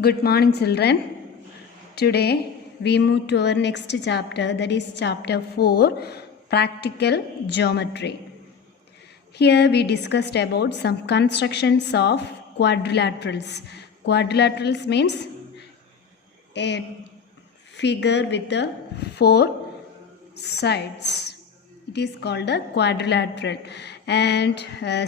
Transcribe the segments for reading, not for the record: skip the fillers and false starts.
Good morning, children. Today we move to our next chapter, that is chapter 4, Practical Geometry. Here we discussed about some constructions of quadrilaterals. Quadrilaterals means a figure with the 4 sides. It is called a quadrilateral. And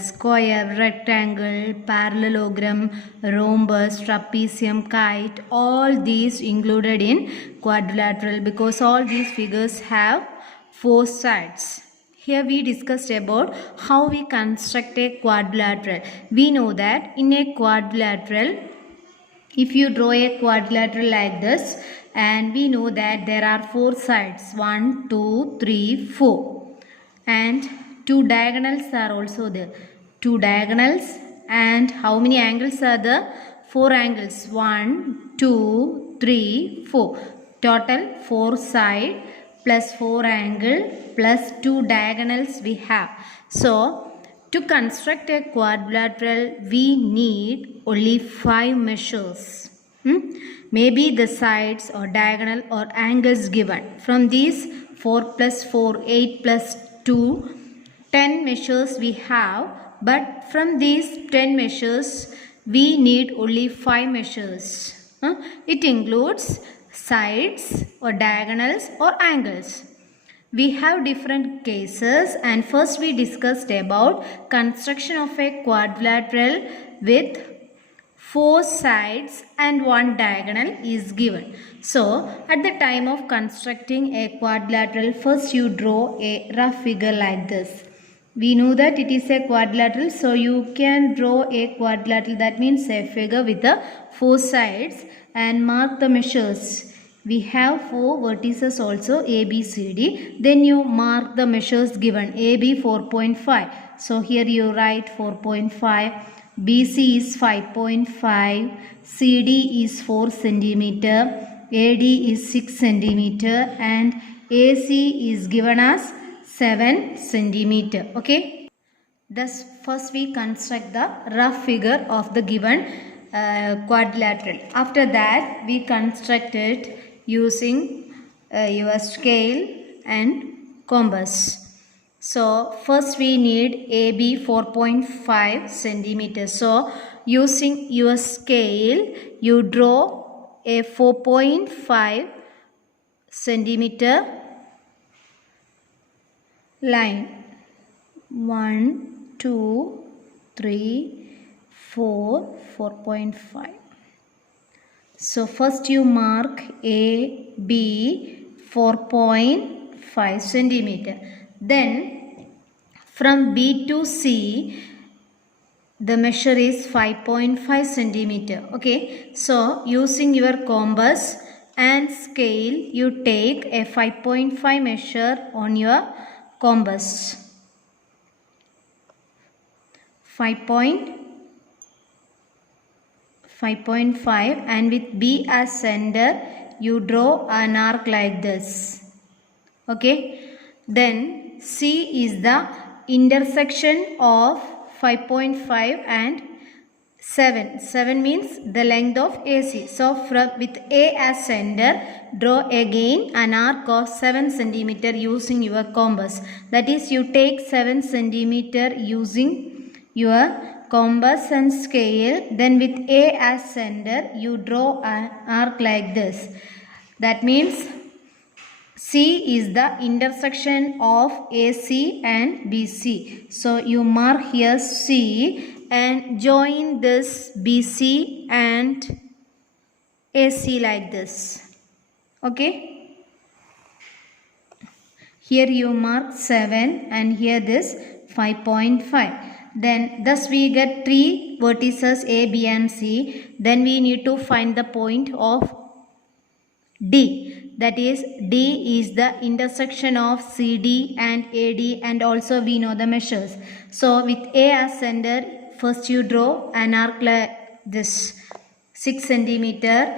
square, rectangle, parallelogram, rhombus, trapezium, kite, all these included in quadrilateral because all these figures have 4 sides. Here we discussed about how we construct a quadrilateral. We know that in a quadrilateral, if you draw a quadrilateral like this, and we know that there are 4 sides, 1, 2, 3, 4, and 2 diagonals are also there. 2 diagonals, and how many angles are there? 4 angles, 1, 2, 3, 4. Total 4 side plus 4 angle plus 2 diagonals we have. So to construct a quadrilateral, we need only 5 measures. Maybe the sides or diagonal or angles given. From these 4 plus 4, 8 plus 2, 10 measures we have. But from these 10 measures, we need only 5 measures. It includes sides or diagonals or angles. We have different cases, and first we discussed about construction of a quadrilateral with 4 sides and 1 diagonal is given. So at the time of constructing a quadrilateral, first you draw a rough figure like this. We know that it is a quadrilateral, so you can draw a quadrilateral, that means a figure with the 4 sides, and mark the measures. We have 4 vertices also, A, B, C, D. Then you mark the measures given. AB 4.5. So here you write 4.5. BC is 5.5. CD is 4 centimeter. AD is 6 centimeter. And AC is given as 7 centimeter. Okay. Thus first we construct the rough figure of the given quadrilateral. After that we construct it using your scale and compass. So first we need AB 4.5 centimeters. So using your scale, you draw a 4.5 centimeter line. 1, 2, 3, 4, 4.5. So first you mark A, B 4.5 centimeter. Then from B to C, the measure is 5.5 centimeter. Okay. So using your compass and scale, you take a 5.5 measure on your compass. 5.5, and with B as center, you draw an arc like this. Okay. Then C is the intersection of 5.5 and 7. 7 means the length of AC. So with A as center, draw again an arc of 7 centimeter using your compass. That is, you take 7 centimeter using your compass and scale. Then with A as center, you draw an arc like this. That means C is the intersection of AC and BC. So you mark here C and join this BC and AC like this. Okay. Here you mark 7 and here this 5.5. Then thus we get 3 vertices A, B and C. Then we need to find the point of D. That is, D is the intersection of CD and AD, and also we know the measures. So with A as center, first you draw an arc like this, 6 centimeter.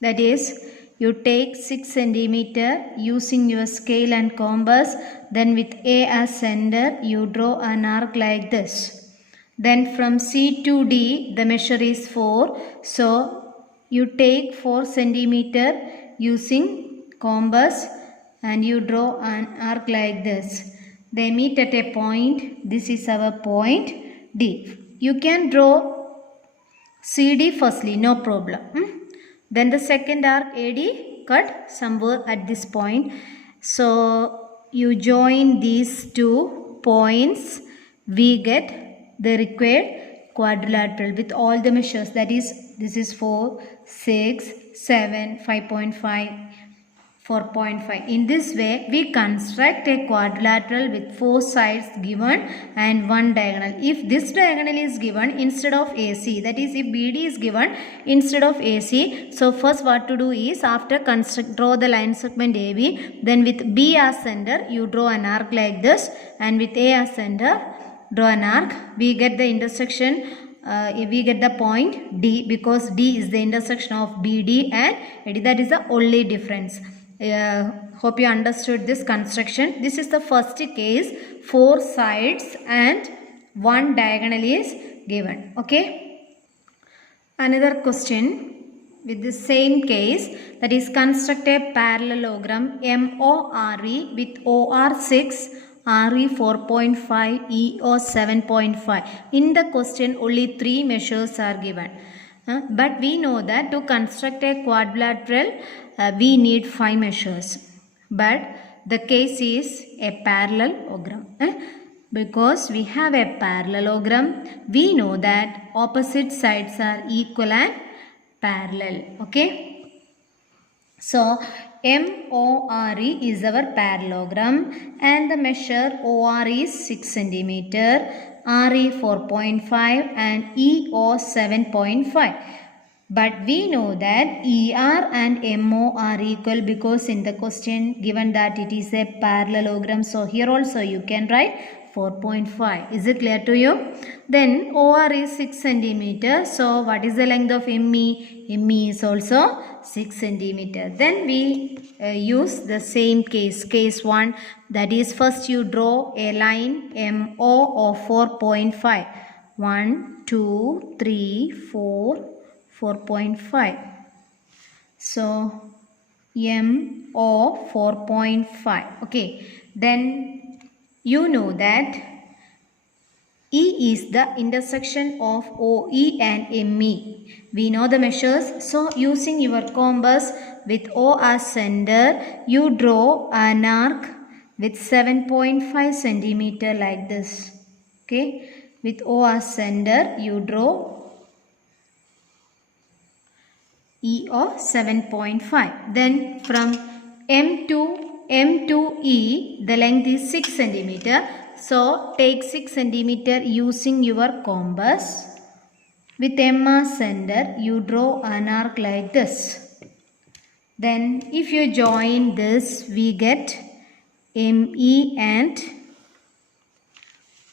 That is, you take 6 centimeter using your scale and compass. Then with A as center, you draw an arc like this. Then from C to D, the measure is 4. So you take 4 centimeter using compass and you draw an arc like this. They meet at a point. This is our point D. You can draw CD firstly, no problem. Then the second arc AD cut somewhere at this point. So you join these 2 points, we get the required quadrilateral with all the measures. That is, this is 4, 6, 7, 5.5. 4.5. In this way, we construct a quadrilateral with 4 sides given and 1 diagonal. If this diagonal is given instead of AC, that is if BD is given instead of AC, so first what to do is, after draw the line segment AB, then with B as center, you draw an arc like this, and with A as center, draw an arc. We get the intersection. We get the point D, because D is the intersection of BD and AD. That is the only difference. Hope you understood this construction. This is the first case. 4 sides and 1 diagonal is given. Okay. Another question with the same case, that is, construct a parallelogram MORE with OR 6, RE 4.5, EO 7.5. In the question, only 3 measures are given. But we know that to construct a quadrilateral, we need 5 measures. But the case is a parallelogram. Because we have a parallelogram, we know that opposite sides are equal and parallel. Okay. So MORE is our parallelogram and the measure OR is 6 centimeter, RE 4.5 and EO 7.5. But we know that ER and MO are equal, because in the question given that it is a parallelogram. So here also you can write 4.5. Is it clear to you? Then OR is 6 centimeter. So what is the length of ME? ME is also 6 centimeter. Then we use the same case 1. That is, first you draw a line MO of 4.5. 1, 2, 3, 4, 4.5. So MO 4.5. Okay. Then you know that E is the intersection of OE and ME. We know the measures. So using your compass with O as center, you draw an arc with 7.5 centimeter like this. Okay. With O as center, you draw E of 7.5. Then from M to E, the length is 6 centimeter. So take 6 centimeter using your compass. With M as center, you draw an arc like this. Then if you join this, we get ME and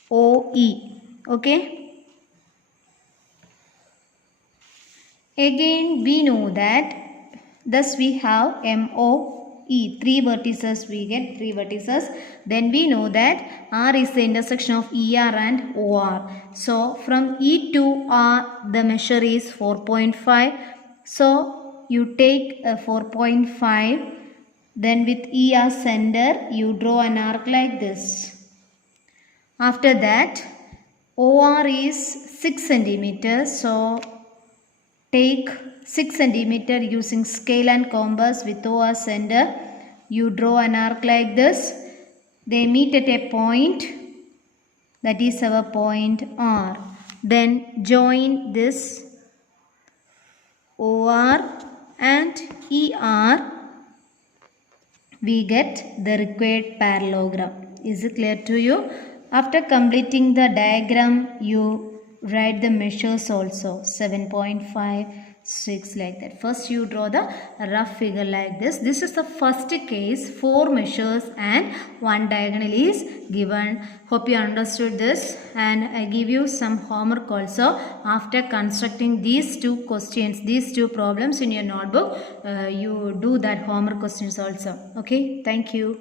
OE. Okay. Again, we know that thus we have MOE, 3 vertices, we get 3 vertices. Then we know that R is the intersection of ER and OR. So from E to R, the measure is 4.5. So you take a 4.5. Then with E as center, you draw an arc like this. After that, OR is 6 centimeters. So take 6 centimeter using scale and compass with O as center. You draw an arc like this. They meet at a point. That is our point R. Then join this OR and ER. We get the required parallelogram. Is it clear to you? After completing the diagram, you write the measures also, 7.5, 6 like that. First you draw the rough figure like this. This is the first case, 4 measures and 1 diagonal is given. Hope you understood this, and I give you some homework also. After constructing these 2 questions, these 2 problems in your notebook, you do that homework questions also. Okay, thank you.